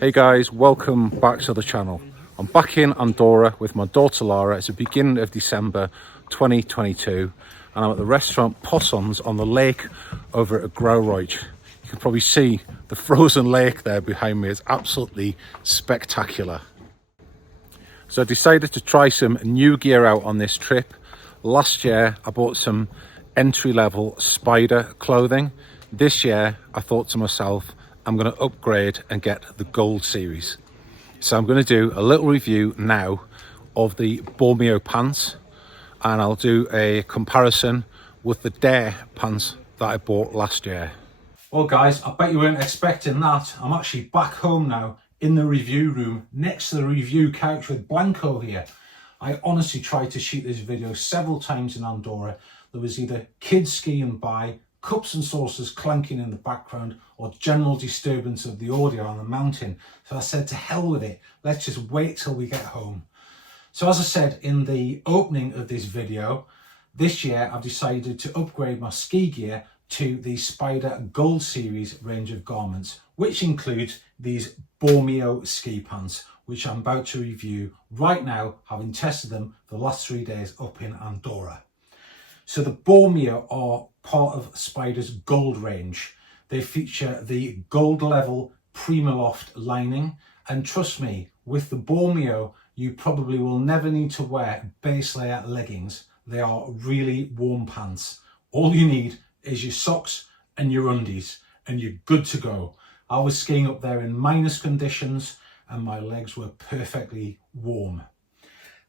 Hey guys, welcome back to the channel. I'm back in Andorra with my daughter Lara. It's the beginning of December 2022 and I'm at the restaurant Possons on the lake over at Growroyd. You can probably see the frozen lake there behind me. It's absolutely spectacular. So I decided to try some new gear out on this trip. Last year I bought some entry-level Spyder clothing. This year I thought to myself, I'm going to upgrade and get the gold series. So I'm going to do a little review now of the Bormio pants, and I'll do a comparison with the Dare pants that I bought last year. Well guys, I bet you weren't expecting that. I'm actually back home now in the review room next to the review couch with Blanco here. I honestly tried to shoot this video several times in Andorra. There was either kids skiing by, cups and saucers clanking in the background, or general disturbance of the audio on the mountain. So I said, to hell with it, let's just wait till we get home. So as I said in the opening of this video, this year I've decided to upgrade my ski gear to the Spyder Gold Series range of garments, which includes these Bormio ski pants, which I'm about to review right now, having tested them the last 3 days up in Andorra. So the Bormio are part of Spyder's gold range. They feature the gold level Primaloft lining, and trust me, with the Bormio you probably will never need to wear base layer leggings. They are really warm pants. All you need is your socks and your undies and you're good to go. I was skiing up there in minus conditions and my legs were perfectly warm.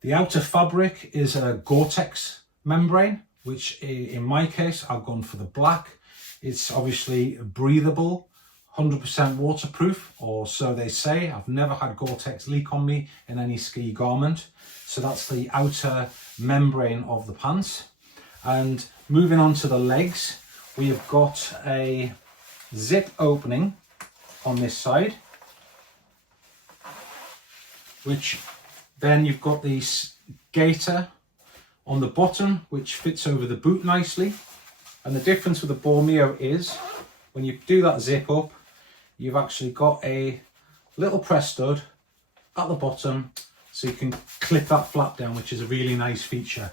The outer fabric is a Gore-Tex membrane, which in my case I've gone for the black. It's obviously breathable, 100% waterproof, or so they say. I've never had Gore-Tex leak on me in any ski garment. So that's the outer membrane of the pants. And moving on to the legs, we have got a zip opening on this side, which then you've got the gaiter on the bottom, which fits over the boot nicely. And the difference with the Bormio is when you do that zip up, you've actually got a little press stud at the bottom, so you can clip that flap down, which is a really nice feature.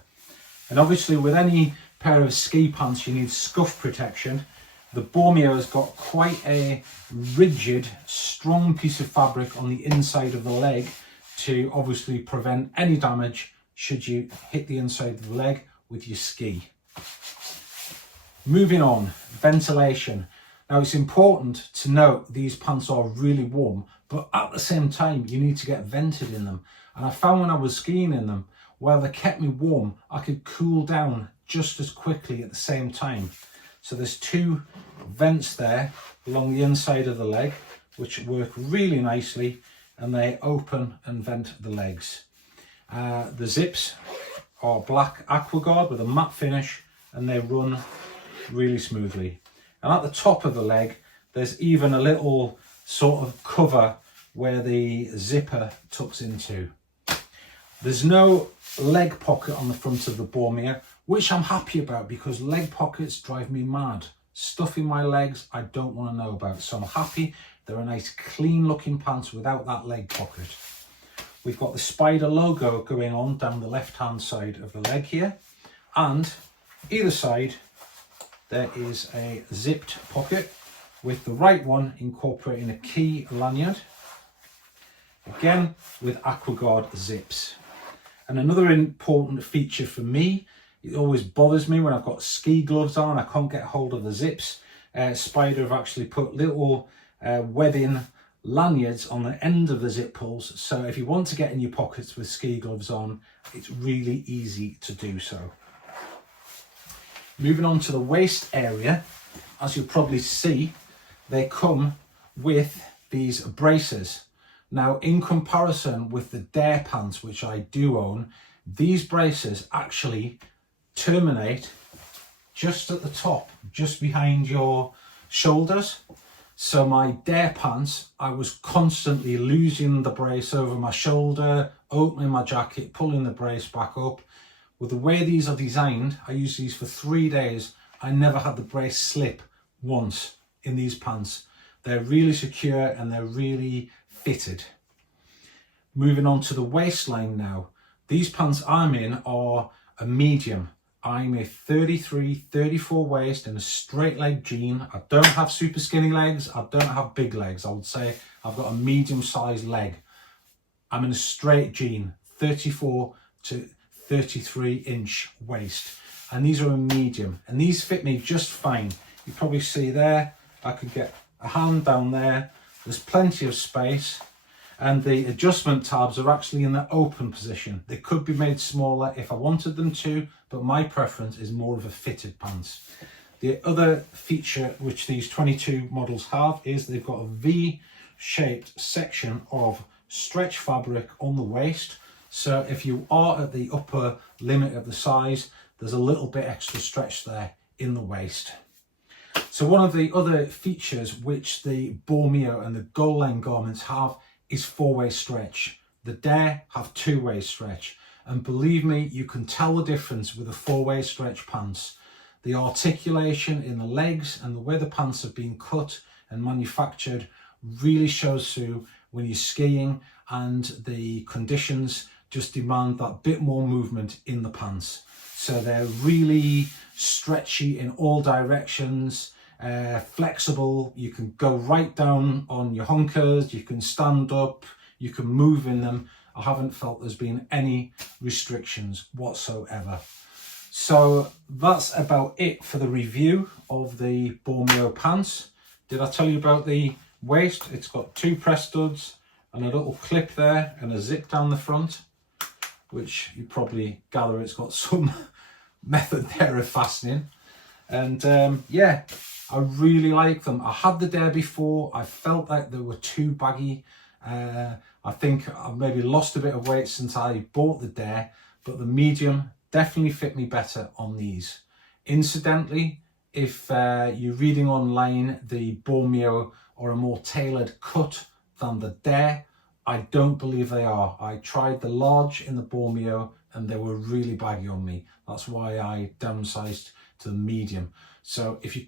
And obviously with any pair of ski pants you need scuff protection. The Bormio has got quite a rigid, strong piece of fabric on the inside of the leg to obviously prevent any damage should you hit the inside of the leg with your ski. Moving on, ventilation. Now it's important to note these pants are really warm, but at the same time you need to get vented in them. And I found when I was skiing in them, while they kept me warm, I could cool down just as quickly at the same time. So there's two vents there along the inside of the leg, which work really nicely, and they open and vent the legs. The zips are black AquaGuard with a matte finish, and they run really smoothly. And at the top of the leg, there's even a little sort of cover where the zipper tucks into. There's no leg pocket on the front of the Bormio, which I'm happy about because leg pockets drive me mad. Stuff in my legs I don't want to know about. So I'm happy they're a nice clean looking pants without that leg pocket. We've got the Spyder logo going on down the left hand side of the leg here, and either side there is a zipped pocket with the right one incorporating a key lanyard, again with AquaGuard zips. And another important feature for me, it always bothers me when I've got ski gloves on, I can't get hold of the zips. Spyder have actually put little webbing lanyards on the end of the zip pulls, so if you want to get in your pockets with ski gloves on, it's really easy to do so. Moving on to the waist area, as you'll probably see, they come with these braces. Now, in comparison with the Dare pants, which I do own, these braces actually terminate just at the top, just behind your shoulders. So my Dare pants, I was constantly losing the brace over my shoulder, opening my jacket, pulling the brace back up. With the way these are designed, I used these for 3 days. I never had the brace slip once in these pants. They're really secure and they're really fitted. Moving on to the waistline now. These pants I'm in are a medium. I'm a 33-34 waist in a straight leg jean. I don't have super skinny legs. I don't have big legs. I would say I've got a medium sized leg. I'm in a straight jean, 34 to 33 inch waist. And these are a medium. And these fit me just fine. You probably see there, I could get a hand down there. There's plenty of space. And the adjustment tabs are actually in the open position. They could be made smaller if I wanted them to, but my preference is more of a fitted pants. The other feature which these 22 models have is they've got a V-shaped section of stretch fabric on the waist. So if you are at the upper limit of the size, there's a little bit extra stretch there in the waist. So one of the other features which the Bormio and the Gold Line garments have is four-way stretch. The Dare have two-way stretch, and believe me, you can tell the difference with a four-way stretch pants. The articulation in the legs and the way the pants have been cut and manufactured really shows through when you're skiing, and the conditions just demand that bit more movement in the pants. So they're really stretchy in all directions. Flexible, you can go right down on your hunkers, you can stand up, you can move in them. I haven't felt there's been any restrictions whatsoever. So that's about it for the review of the Bormio pants. Did I tell you about the waist? It's got two press studs and a little clip there and a zip down the front, which you probably gather it's got some method there of fastening. And yeah, I really like them. I had the Dare before. I felt like they were too baggy. I think I've maybe lost a bit of weight since I bought the Dare, but the medium definitely fit me better on these. Incidentally, if you're reading online, the Bormio are a more tailored cut than the Dare. I don't believe they are. I tried the large in the Bormio and they were really baggy on me. That's why I downsized to the medium. So if you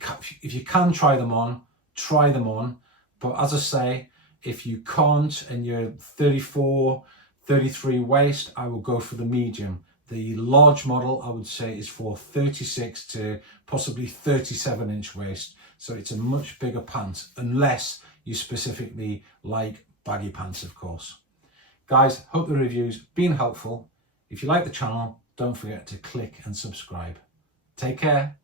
can try them on, try them on. But as I say, if you can't and you're 34, 33 waist, I will go for the medium. The large model, I would say, is for 36 to possibly 37 inch waist. So it's a much bigger pant, unless you specifically like baggy pants, of course. Guys, hope the review's been helpful. If you like the channel, don't forget to click and subscribe. Take care.